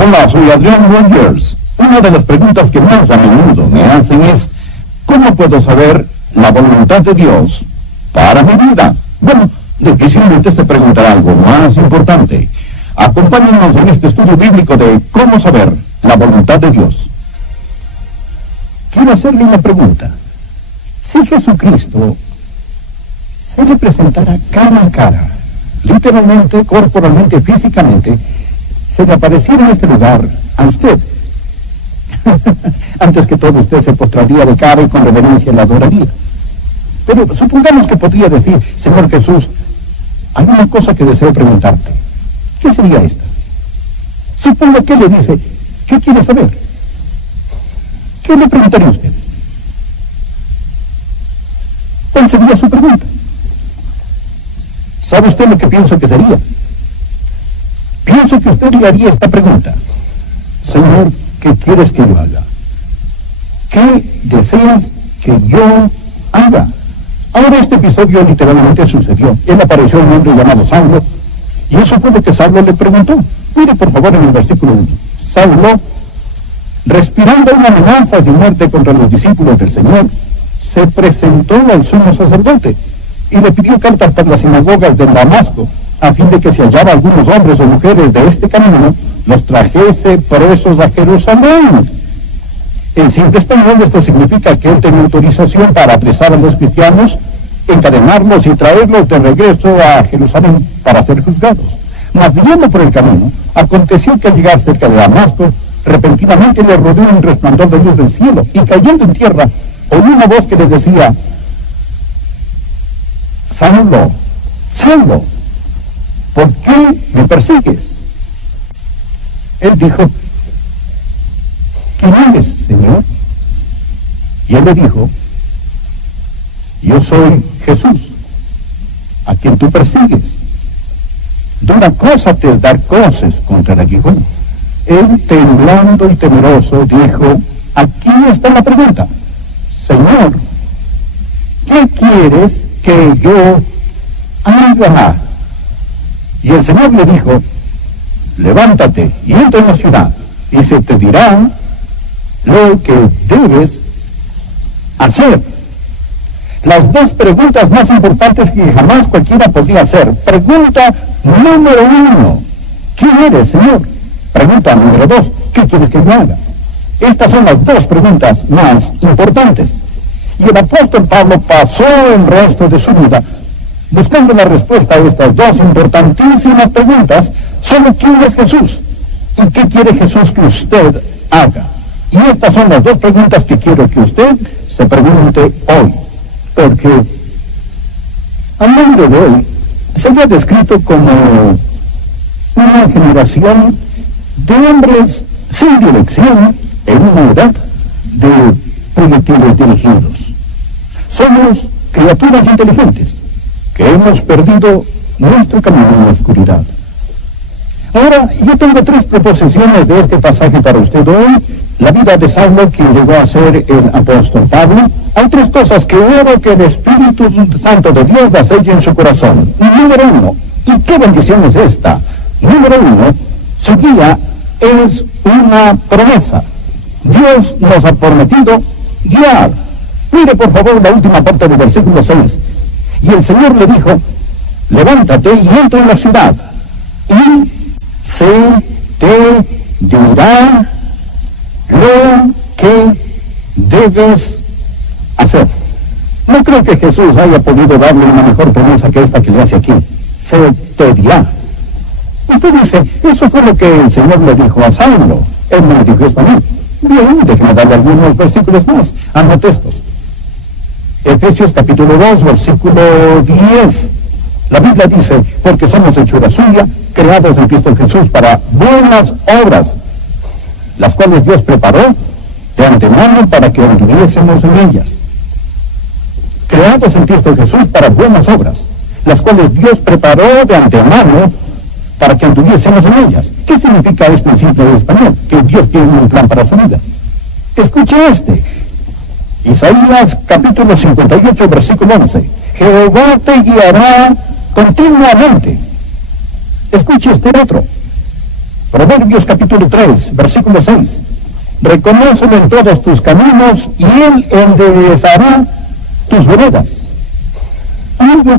Hola, soy Adrián Rogers. Una de las preguntas que más a menudo me hacen es, ¿cómo puedo saber la voluntad de Dios para mi vida? Bueno, difícilmente se preguntará algo más importante. Acompáñenos en este estudio bíblico de cómo saber la voluntad de Dios. Quiero hacerle una pregunta. Si Jesucristo se le presentara cara a cara, literalmente, corporalmente, físicamente, se le apareciera en este lugar a usted, antes que todo usted se postraría de cara y con reverencia le adoraría. Pero supongamos que podría decir, Señor Jesús, hay una cosa que deseo preguntarte. ¿Qué sería esta? Supongo que le dice, ¿qué quiere saber? ¿Qué le preguntaría usted? ¿Cuál sería su pregunta? ¿Sabe usted lo que pienso que sería? Pienso que usted le haría esta pregunta. Señor, ¿qué quieres que yo haga? ¿Qué deseas que yo haga? Ahora este episodio literalmente sucedió. Él apareció un hombre llamado Saulo, y eso fue lo que Saulo le preguntó. Mire por favor en el versículo 1. Saulo, respirando una amenaza de muerte contra los discípulos del Señor, se presentó al sumo sacerdote y le pidió cartas para las sinagogas de Damasco, a fin de que si hallaba algunos hombres o mujeres de este camino, los trajese presos a Jerusalén. En simple español esto significa que él tenía autorización para apresar a los cristianos, encadenarlos y traerlos de regreso a Jerusalén para ser juzgados. Mas yendo por el camino, aconteció que al llegar cerca de Damasco, repentinamente le rodeó un resplandor de luz del cielo, y cayendo en tierra, oyó una voz que le decía, Saulo, Saulo, ¿por qué me persigues? Él dijo, ¿quién eres, Señor? Y él le dijo, yo soy Jesús, a quien tú persigues. Dura cosa te es dar cosas contra el aguijón. Él, temblando y temeroso, dijo, aquí está la pregunta, Señor, ¿qué quieres que yo haga? Y el Señor le dijo, levántate y entra en la ciudad, y se te dirá lo que debes hacer. Las dos preguntas más importantes que jamás cualquiera podría hacer. Pregunta número 1, ¿quién eres, Señor? Pregunta número 2, ¿qué quieres que yo haga? Estas son las dos preguntas más importantes. Y el apóstol Pablo pasó el resto de su vida buscando la respuesta a estas dos importantísimas preguntas. Solo ¿quién es Jesús? ¿Y qué quiere Jesús que usted haga? Y estas son las dos preguntas que quiero que usted se pregunte hoy. Porque al mundo de hoy se había descrito como una generación de hombres sin dirección en una edad de proyectiles dirigidos. Somos criaturas inteligentes que hemos perdido nuestro camino en la oscuridad. Ahora, yo tengo 3 proposiciones de este pasaje para usted hoy. La vida de Saulo, quien llegó a ser el apóstol Pablo. Hay 3 cosas que oro que el Espíritu Santo de Dios las selle en su corazón. Número 1, ¿y qué bendición es esta? Número 1, su guía es una promesa. Dios nos ha prometido guiar. Mire por favor la última parte del versículo 6. Y el Señor le dijo, levántate y entra en la ciudad, y se te dirá lo que debes hacer. No creo que Jesús haya podido darle una mejor promesa que esta que le hace aquí. Se te dirá. Usted dice, eso fue lo que el Señor le dijo a Saulo. Él me lo dijo en español. Bien, déjeme darle algunos versículos más. Anote estos. Efesios capítulo 2, versículo 10. La Biblia dice, porque somos hechura suya, creados en Cristo Jesús para buenas obras, las cuales Dios preparó de antemano para que anduviésemos en ellas. Creados en Cristo Jesús para buenas obras, las cuales Dios preparó de antemano para que anduviésemos en ellas. ¿Qué significa esto en simple español? Que Dios tiene un plan para su vida. Escuche este. Isaías capítulo 58, versículo 11. Jehová te guiará continuamente. Escuche este otro. Proverbios capítulo 3, versículo 6. Reconócelo en todos tus caminos y Él enderezará tus veredas. Amigo,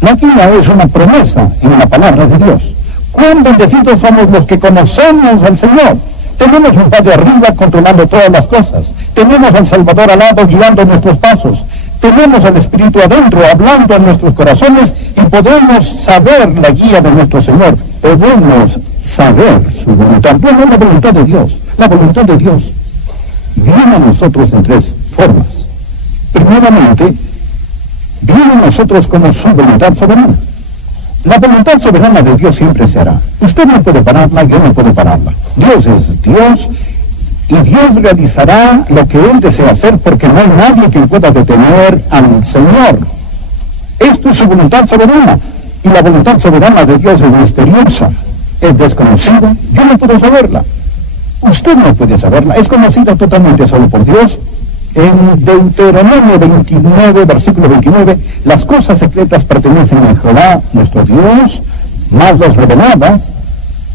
la guía es una promesa en la palabra de Dios. Cuán bendecidos somos los que conocemos al Señor. Tenemos un Padre arriba controlando todas las cosas. Tenemos al Salvador al lado guiando nuestros pasos. Tenemos al Espíritu adentro hablando en nuestros corazones y podemos saber la guía de nuestro Señor. Podemos saber su voluntad. Bueno, la voluntad de Dios. La voluntad de Dios viene a nosotros en tres formas. Primeramente, viene a nosotros como su voluntad soberana. La voluntad soberana de Dios siempre se hará. Usted no puede pararla, yo no puedo pararla. Dios es Dios y Dios realizará lo que Él desea hacer porque no hay nadie que pueda detener al Señor. Esto es su voluntad soberana y la voluntad soberana de Dios es misteriosa, es desconocida, yo no puedo saberla. Usted no puede saberla, es conocida totalmente solo por Dios. En Deuteronomio 29, versículo 29, las cosas secretas pertenecen a Jehová, nuestro Dios, mas las reveladas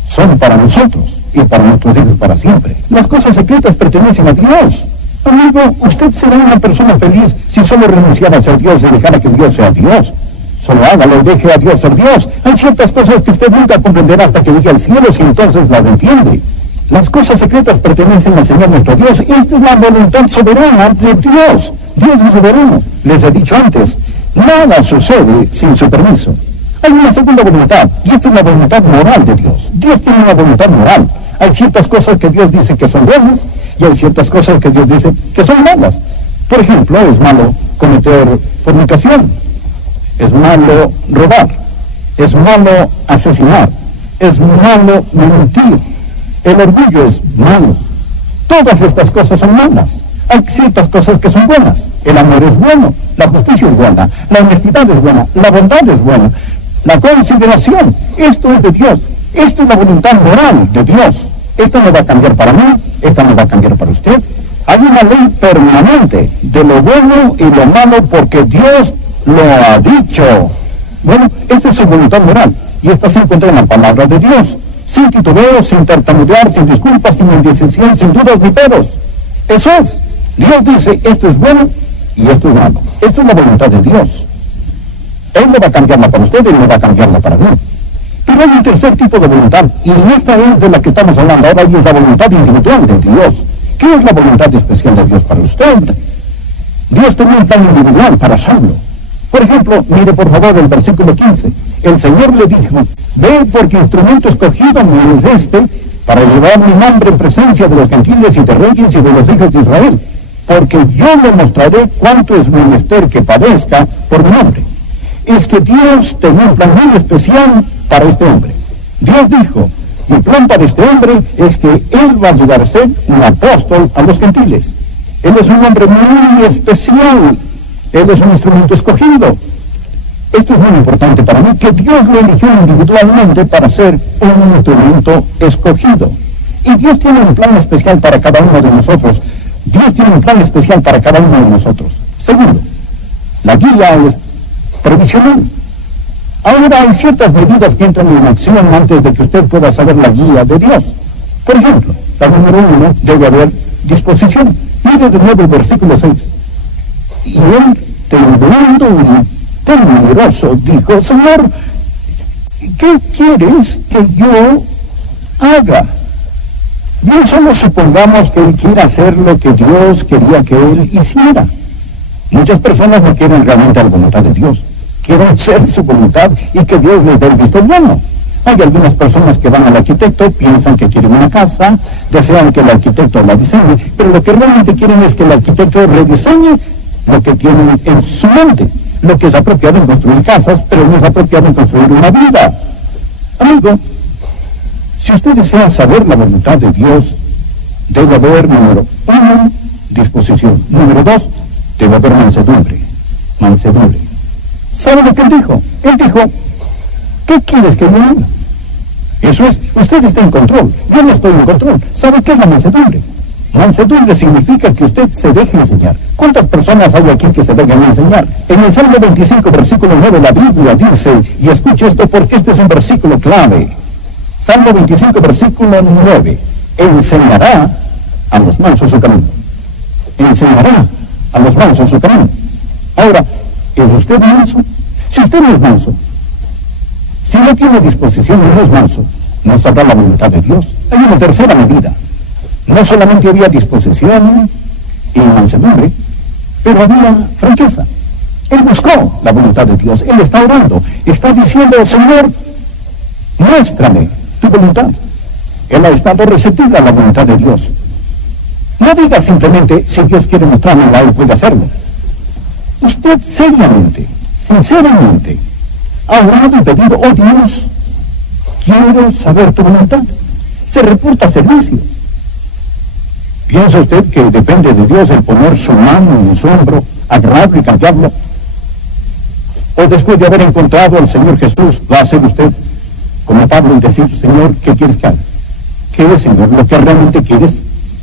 son para nosotros y para nuestros hijos para siempre. Las cosas secretas pertenecen a Dios. Amigo, usted será una persona feliz si solo renunciara a ser Dios y dejara que Dios sea Dios. Solo hágalo y deje a Dios ser Dios. Hay ciertas cosas que usted nunca comprenderá hasta que llegue al cielo y entonces las entiende. Las cosas secretas pertenecen al Señor nuestro Dios. Esta es la voluntad soberana de Dios. Dios es soberano. Les he dicho antes, nada sucede sin su permiso. Hay una segunda voluntad, y esta es la voluntad moral de Dios. Dios tiene una voluntad moral. Hay ciertas cosas que Dios dice que son buenas, y hay ciertas cosas que Dios dice que son malas. Por ejemplo, es malo cometer fornicación, es malo robar, es malo asesinar, es malo mentir. El orgullo es malo. Todas estas cosas son malas. Hay ciertas cosas que son buenas. El amor es bueno, la justicia es buena, la honestidad es buena, la bondad es buena, la consideración. Esto es de Dios. Esto es la voluntad moral de Dios. Esto no va a cambiar para mí, esta no va a cambiar para usted. Hay una ley permanente de lo bueno y lo malo porque Dios lo ha dicho. Bueno, esta es su voluntad moral y esta se encuentra en la palabra de Dios. Sin titubeos, sin tartamudear, sin disculpas, sin indecisión, sin dudas ni peros. Eso es. Dios dice, esto es bueno y esto es malo. Esto es la voluntad de Dios. Él no va a cambiarla para usted, Él no va a cambiarla para mí. Pero hay un tercer tipo de voluntad, y esta es de la que estamos hablando ahora, y es la voluntad individual de Dios. ¿Qué es la voluntad especial de Dios para usted? Dios tenía un plan individual para Saulo. Por ejemplo, mire por favor el versículo 15. El Señor le dijo, ve porque instrumento escogido me es este, para llevar mi nombre en presencia de los gentiles y de reyes y de los hijos de Israel, porque yo le mostraré cuánto es menester que padezca por mi nombre. Es que Dios tenía un plan muy especial para este hombre. Dios dijo, mi plan para este hombre es que él va a llegar a ser un apóstol a los gentiles. Él es un hombre muy especial. Él es un instrumento escogido. Esto es muy importante para mí, que Dios lo eligió individualmente para ser un instrumento escogido. Y Dios tiene un plan especial para cada uno de nosotros. Dios tiene un plan especial para cada uno de nosotros. Segundo, la guía es provisional. Ahora hay ciertas medidas que entran en acción antes de que usted pueda saber la guía de Dios. Por ejemplo, la número 1, debe haber disposición. Mire de nuevo el versículo 6. Y él, temblando y temeroso, dijo, Señor, ¿qué quieres que yo haga? Bien, solo supongamos que él quiera hacer lo que Dios quería que él hiciera. Muchas personas no quieren realmente la voluntad de Dios. Quieren hacer su voluntad y que Dios les dé el visto bueno. Hay algunas personas que van al arquitecto, piensan que quieren una casa, desean que el arquitecto la diseñe, pero lo que realmente quieren es que el arquitecto rediseñe lo que tienen en su mente. Lo que es apropiado en construir casas, pero no es apropiado en construir una vida. Amigo, si usted desea saber la voluntad de Dios, debe haber, número 1, disposición. Número 2, debe haber mansedumbre. Mansedumbre. ¿Sabe lo que él dijo? Él dijo, ¿qué quieres que yo haga? Eso es, usted está en control, yo no estoy en control. ¿Sabe qué es la mansedumbre? Mansedumbre significa que usted se deje enseñar. ¿Cuántas personas hay aquí que se dejan enseñar? En el Salmo 25, versículo 9, la Biblia dice, y escuche esto porque este es un versículo clave. Salmo 25, versículo 9. Enseñará a los mansos su camino. Enseñará a los mansos su camino. Ahora, ¿es usted manso? Si usted no es manso, si no tiene disposición y no es manso, no sabrá la voluntad de Dios. Hay una tercera medida. No solamente había disposición y mansedumbre, pero había franqueza. Él buscó la voluntad de Dios. Él está orando. Está diciendo, Señor, muéstrame tu voluntad. Él ha estado receptivo a la voluntad de Dios. No diga simplemente, si Dios quiere mostrármela, Él puede hacerlo. Usted seriamente, sinceramente, ha orado y pedido, oh Dios, quiero saber tu voluntad. Se reporta servicio. ¿Piensa usted que depende de Dios el poner su mano en su hombro, agarrarlo y cambiarlo? ¿O después de haber encontrado al Señor Jesús, va a hacer usted como Pablo y decir, Señor, ¿qué quieres que haga? ¿Qué es, Señor, lo que realmente quieres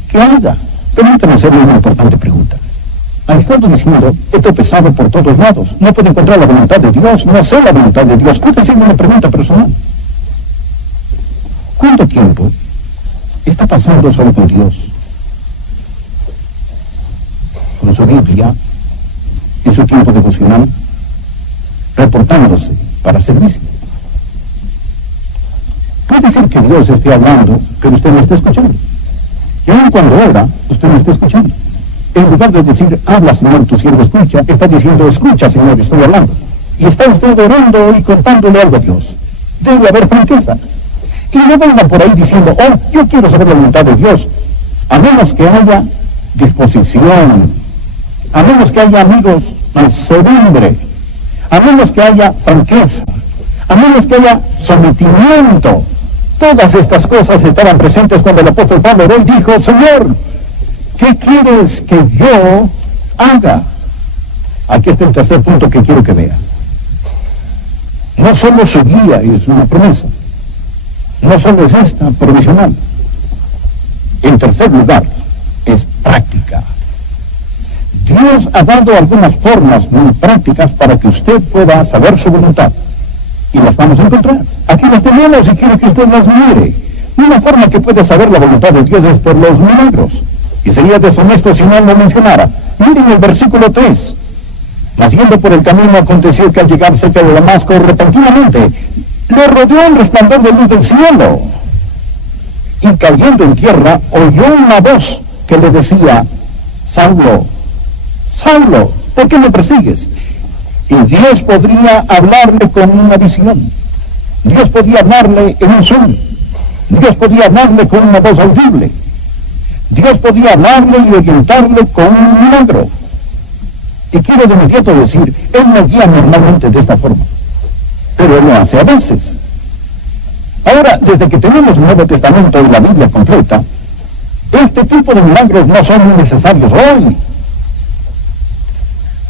que haga? Permítame hacerle una importante pregunta. Ha estado diciendo, he tropezado por todos lados, no puedo encontrar la voluntad de Dios, no sé la voluntad de Dios. ¿Puede hacerle una pregunta personal? ¿Cuánto tiempo está pasando solo con Dios? Con su Biblia, en su tiempo devocional, reportándose para servicio. Puede ser que Dios esté hablando, pero usted no está escuchando. Y aun cuando ora, usted no está escuchando. En lugar de decir, habla Señor, tu siervo escucha, está diciendo, escucha Señor, estoy hablando. Y está usted orando y contándole algo a Dios. Debe haber franqueza. Y no venga por ahí diciendo, oh, yo quiero saber la voluntad de Dios. A menos que haya disposición, a menos que haya, amigos, mansedumbre, a menos que haya franqueza, a menos que haya sometimiento. Todas estas cosas estaban presentes cuando el apóstol Pablo oró y dijo, Señor, ¿qué quieres que yo haga? Aquí está el tercer punto que quiero que vea. No solo su guía es una promesa, no solo es esta provisional. En tercer lugar, es práctica. Dios ha dado algunas formas muy prácticas para que usted pueda saber su voluntad. Y las vamos a encontrar. Aquí las tenemos y quiero que usted las mire. Una forma que puede saber la voluntad de Dios es por los milagros. Y sería deshonesto si no lo mencionara. Miren el versículo 3. Mas yendo por el camino aconteció que al llegar cerca de Damasco, repentinamente le rodeó el resplandor de luz del cielo. Y cayendo en tierra, oyó una voz que le decía, Saulo, Saulo, ¿por qué me persigues? Y Dios podría hablarle con una visión. Dios podía hablarle en un sueño. Dios podía hablarle con una voz audible. Dios podía hablarle y orientarle con un milagro. Y quiero de inmediato decir, Él no guía normalmente de esta forma, pero Él lo hace a veces. Ahora, desde que tenemos el Nuevo Testamento y la Biblia completa, este tipo de milagros no son muy necesarios hoy.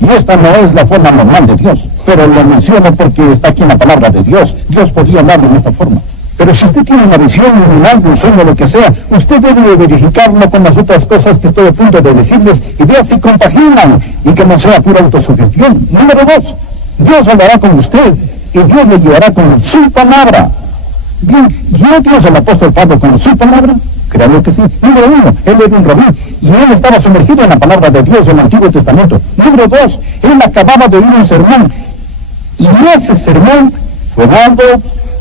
Y esta no es la forma normal de Dios, pero lo menciono porque está aquí en la palabra de Dios. Dios podría hablarle de esta forma. Pero si usted tiene una visión, un milagro, un sueño, lo que sea, usted debe verificarlo con las otras cosas que estoy a punto de decirles y vea si compaginan y que no sea pura autosugestión. Número 2, Dios hablará con usted y Dios le guiará con su palabra. Bien, ¿guió Dios al apóstol Pablo con su palabra? Créanlo que sí. Número 1, él era un rabí y él estaba sumergido en la palabra de Dios en el Antiguo Testamento. Número 2, él acababa de oír un sermón y ese sermón fue dado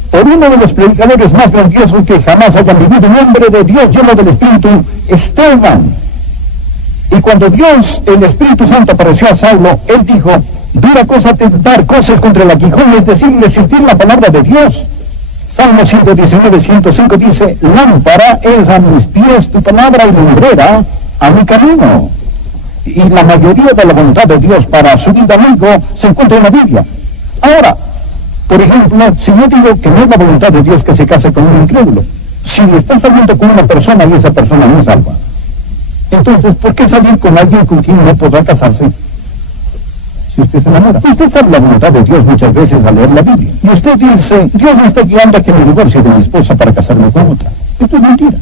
por uno de los predicadores más grandiosos que jamás hayan vivido, un hombre de Dios lleno del Espíritu, Esteban. Y cuando Dios, el Espíritu Santo, apareció a Saulo, él dijo, dura cosa dar cosas contra el aguijón, es decir, resistir la palabra de Dios. Salmo 119, 105 dice, lámpara es a mis pies tu palabra y lumbrera a mi camino. Y la mayoría de la voluntad de Dios para su vida, amigo, se encuentra en la Biblia. Ahora, por ejemplo, si yo digo que no es la voluntad de Dios que se case con un incrédulo, si está saliendo con una persona y esa persona no es salva, entonces, ¿por qué salir con alguien con quien no podrá casarse? Si usted se enamora. Usted sabe la voluntad de Dios muchas veces al leer la Biblia. Y usted dice, Dios me está guiando a que me divorcie de mi esposa para casarme con otra. Esto es mentira.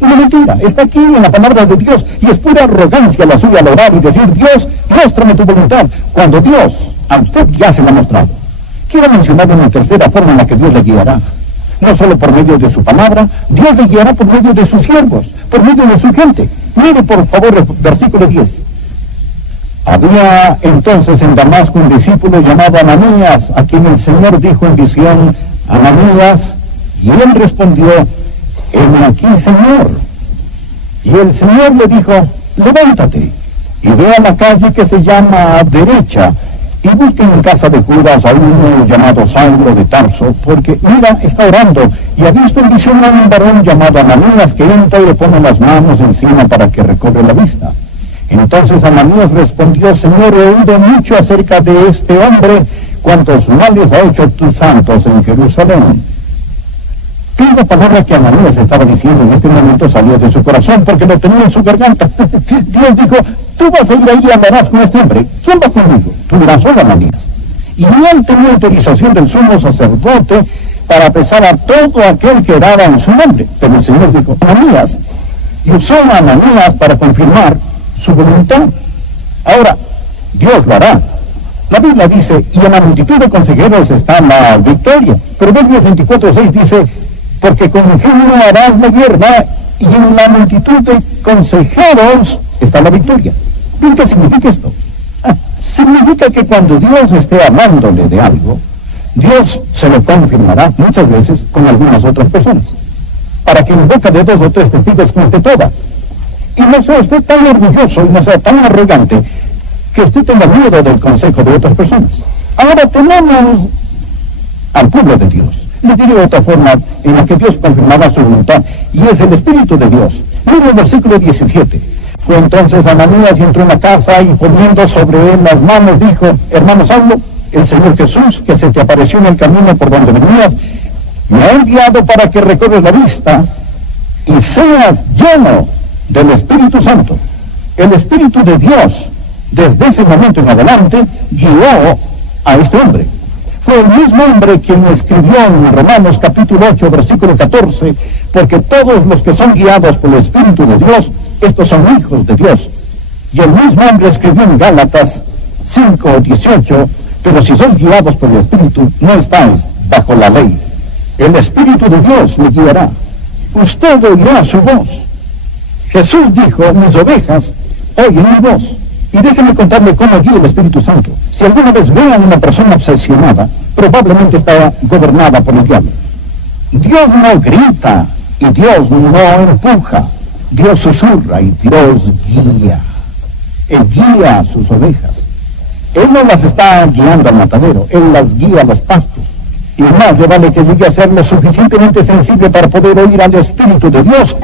Una mentira. Está aquí en la palabra de Dios y es pura arrogancia la suya al orar y decir, Dios, muéstrame tu voluntad, cuando Dios a usted ya se la ha mostrado. Quiero mencionar una tercera forma en la que Dios le guiará. no solo por medio de su palabra, Dios le guiará por medio de sus siervos, por medio de su gente. Mire por favor el versículo 10. Había entonces en Damasco un discípulo llamado Ananías, a quien el Señor dijo en visión: Ananías, y él respondió: heme aquí, Señor. Y el Señor le dijo: levántate y ve a la calle que se llama Derecha, y busque en casa de Judas a uno llamado Saulo de Tarso, porque mira, está orando, y ha visto en visión a un varón llamado Ananías que entra y le pone las manos encima para que recobre la vista. Entonces Ananías respondió: Señor, he oído mucho acerca de este hombre, cuantos males ha hecho tus santos en Jerusalén. Cada palabra que Ananías estaba diciendo en este momento salió de su corazón, porque lo tenía en su garganta. Dios dijo: tú vas a ir ahí y hablarás con este hombre. ¿Quién va conmigo? Tú dirás: hola, Ananías. Y él tenía autorización del sumo sacerdote para apresar a todo aquel que oraba en su nombre. Pero el Señor dijo: Ananías, y usó a Ananías para confirmar su voluntad. Ahora, Dios lo hará. La Biblia dice: y en la multitud de consejeros está la victoria. Proverbios 24:6 dice: porque con ingenio harás la guerra, y en la multitud de consejeros está la victoria. ¿Bien qué significa esto? Significa que cuando Dios esté hablándole de algo, Dios se lo confirmará muchas veces con algunas otras personas, para que en boca de 2 o 3 testigos conste toda. Y no sea usted tan orgulloso y no sea tan arrogante que usted tenga miedo del consejo de otras personas. Ahora tenemos al pueblo de Dios. Le diré de otra forma en la que Dios confirmará su voluntad, y es el Espíritu de Dios. Mire el versículo 17. Fue entonces Ananías y entró en la casa, y poniendo sobre él las manos dijo: hermano Saulo, el Señor Jesús, que se te apareció en el camino por donde venías, me ha enviado para que recorres la vista y seas lleno del Espíritu Santo. El Espíritu de Dios, desde ese momento en adelante, guió a este hombre. Fue el mismo hombre quien escribió en Romanos capítulo 8, versículo 14, porque todos los que son guiados por el Espíritu de Dios, estos son hijos de Dios. Y el mismo hombre escribió en Gálatas 5, 18, pero si sois guiados por el Espíritu, no estáis bajo la ley. El Espíritu de Dios le guiará. Usted oirá su voz. Jesús dijo: mis ovejas oyen mi voz. Y déjenme contarle cómo guía el Espíritu Santo. Si alguna vez ve a una persona obsesionada, probablemente está gobernada por el diablo. Dios no grita y Dios no empuja. Dios susurra y Dios guía. Él guía a sus ovejas. Él no las está guiando al matadero, Él las guía a los pastos. Y más le vale que llegue a ser lo suficientemente sensible para poder oír al Espíritu de Dios.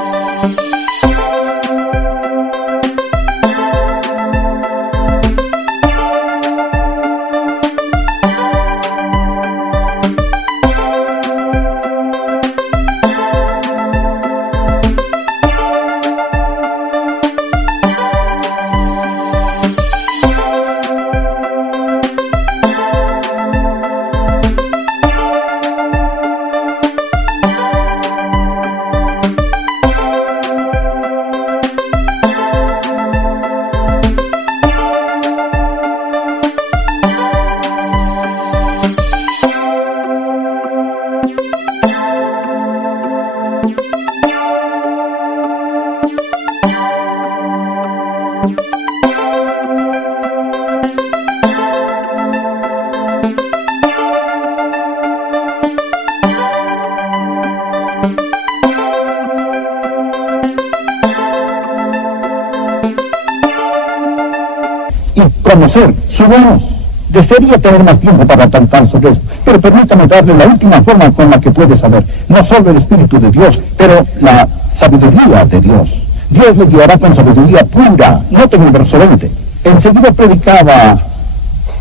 Conocer su voz. Desearía tener más tiempo para tratar sobre esto, pero permítame darle la última forma con la que puede saber, no solo el Espíritu de Dios, pero la sabiduría de Dios. Dios le guiará con sabiduría pura. Noten el verso 20. Enseguida predicaba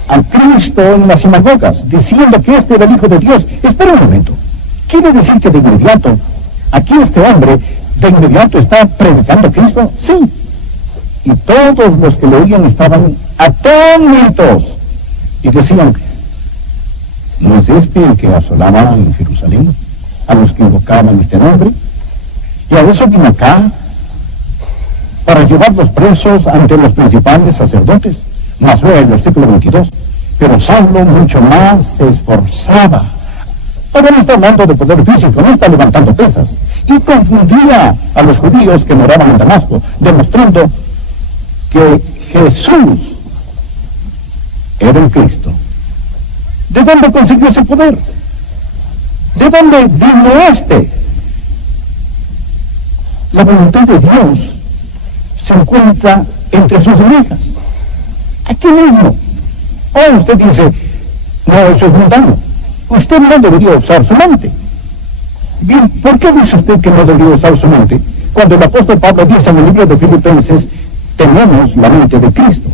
a Cristo en las sinagogas, diciendo que este era el Hijo de Dios. Espera un momento. ¿Quiere decir que de inmediato, aquí este hombre, de inmediato está predicando a Cristo? Sí. Y todos los que lo oían estaban atónitos y decían: ¿no es este el que asolaba en Jerusalén a los que invocaban este nombre? Y a eso vino acá, para llevarlos presos ante los principales sacerdotes. Mas vea el versículo 22. Pero Saulo mucho más se esforzaba Ahora no está hablando de poder físico, no está levantando pesas. Y confundía a los judíos que moraban en Damasco, demostrando que Jesús era el Cristo. ¿De dónde consiguió ese poder? ¿De dónde vino este? La voluntad de Dios se encuentra entre sus orejas, aquí mismo. Oh, usted dice, no, eso es mundano. Usted no debería usar su mente. Bien, ¿por qué dice usted que no debería usar su mente? Cuando el apóstol Pablo dice en el libro de Filipenses, tenemos la mente de Cristo.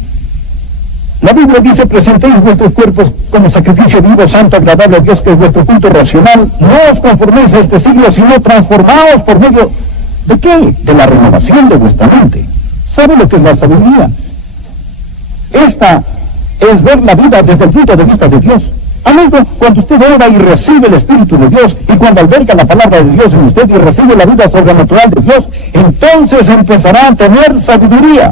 La Biblia dice, presentéis vuestros cuerpos como sacrificio vivo, santo, agradable a Dios, que es vuestro culto racional. No os conforméis a este siglo, sino transformaos por medio ¿de qué? De la renovación de vuestra mente. ¿Sabe lo que es la sabiduría? Esta es ver la vida desde el punto de vista de Dios. Amigo, cuando usted ora y recibe el Espíritu de Dios, y cuando alberga la palabra de Dios en usted y recibe la vida sobrenatural de Dios, entonces empezará a tener sabiduría.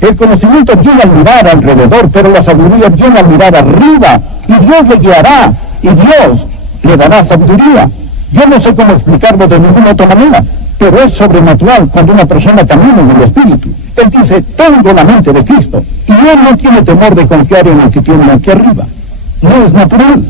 El conocimiento viene al mirar alrededor, pero la sabiduría viene al mirar arriba, y Dios le guiará, y Dios le dará sabiduría. Yo no sé cómo explicarlo de ninguna otra manera, pero es sobrenatural cuando una persona camina en el Espíritu. Él dice, tengo la mente de Cristo, y él no tiene temor de confiar en el que tiene aquí arriba. No es natural,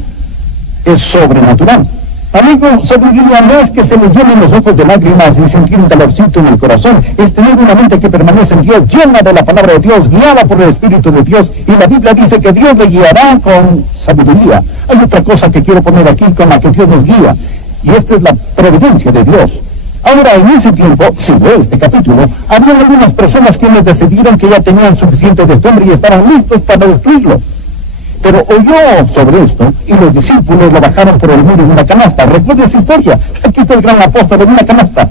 es sobrenatural. Amigo, sabiduría no es que se le llenen los ojos de lágrimas y sentir un calorcito en el corazón, es tener una mente que permanece en Dios, llena de la palabra de Dios, guiada por el Espíritu de Dios, y la Biblia dice que Dios le guiará con sabiduría. Hay otra cosa que quiero poner aquí con la que Dios nos guía, y esta es la providencia de Dios. Ahora, en ese tiempo, si lee este capítulo, había algunas personas quienes decidieron que ya tenían suficiente destumbre y estaban listos para destruirlo. Pero oyó sobre esto y los discípulos lo bajaron por el muro en una canasta. Recuerda esa historia. Aquí está el gran apóstol en una canasta.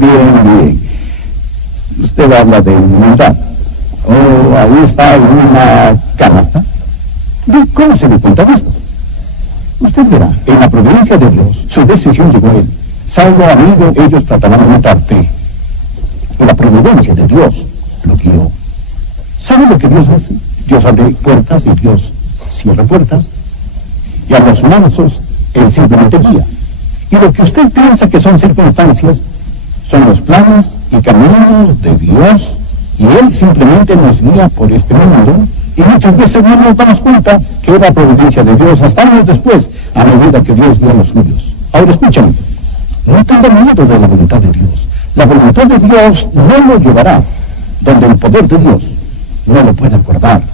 Bien. Usted habla de humildad. Oh, ahí está en una canasta. ¿Cómo se le cuenta esto? Usted verá, en la providencia de Dios, su decisión llegó a él. Saulo, amigo, ellos tratarán de matarte. La providencia de Dios lo guió. ¿Sabe lo que Dios hace? Dios abre puertas y Dios cierra puertas. Y a los mansos, Él simplemente guía. Y lo que usted piensa que son circunstancias, son los planes y caminos de Dios, y Él simplemente nos guía por este mundo, y muchas veces no nos damos cuenta que era providencia de Dios hasta años después, a medida que Dios guía a los suyos. Ahora escúchame, no tenga miedo de la voluntad de Dios. La voluntad de Dios no lo llevará donde el poder de Dios no lo pueda guardar.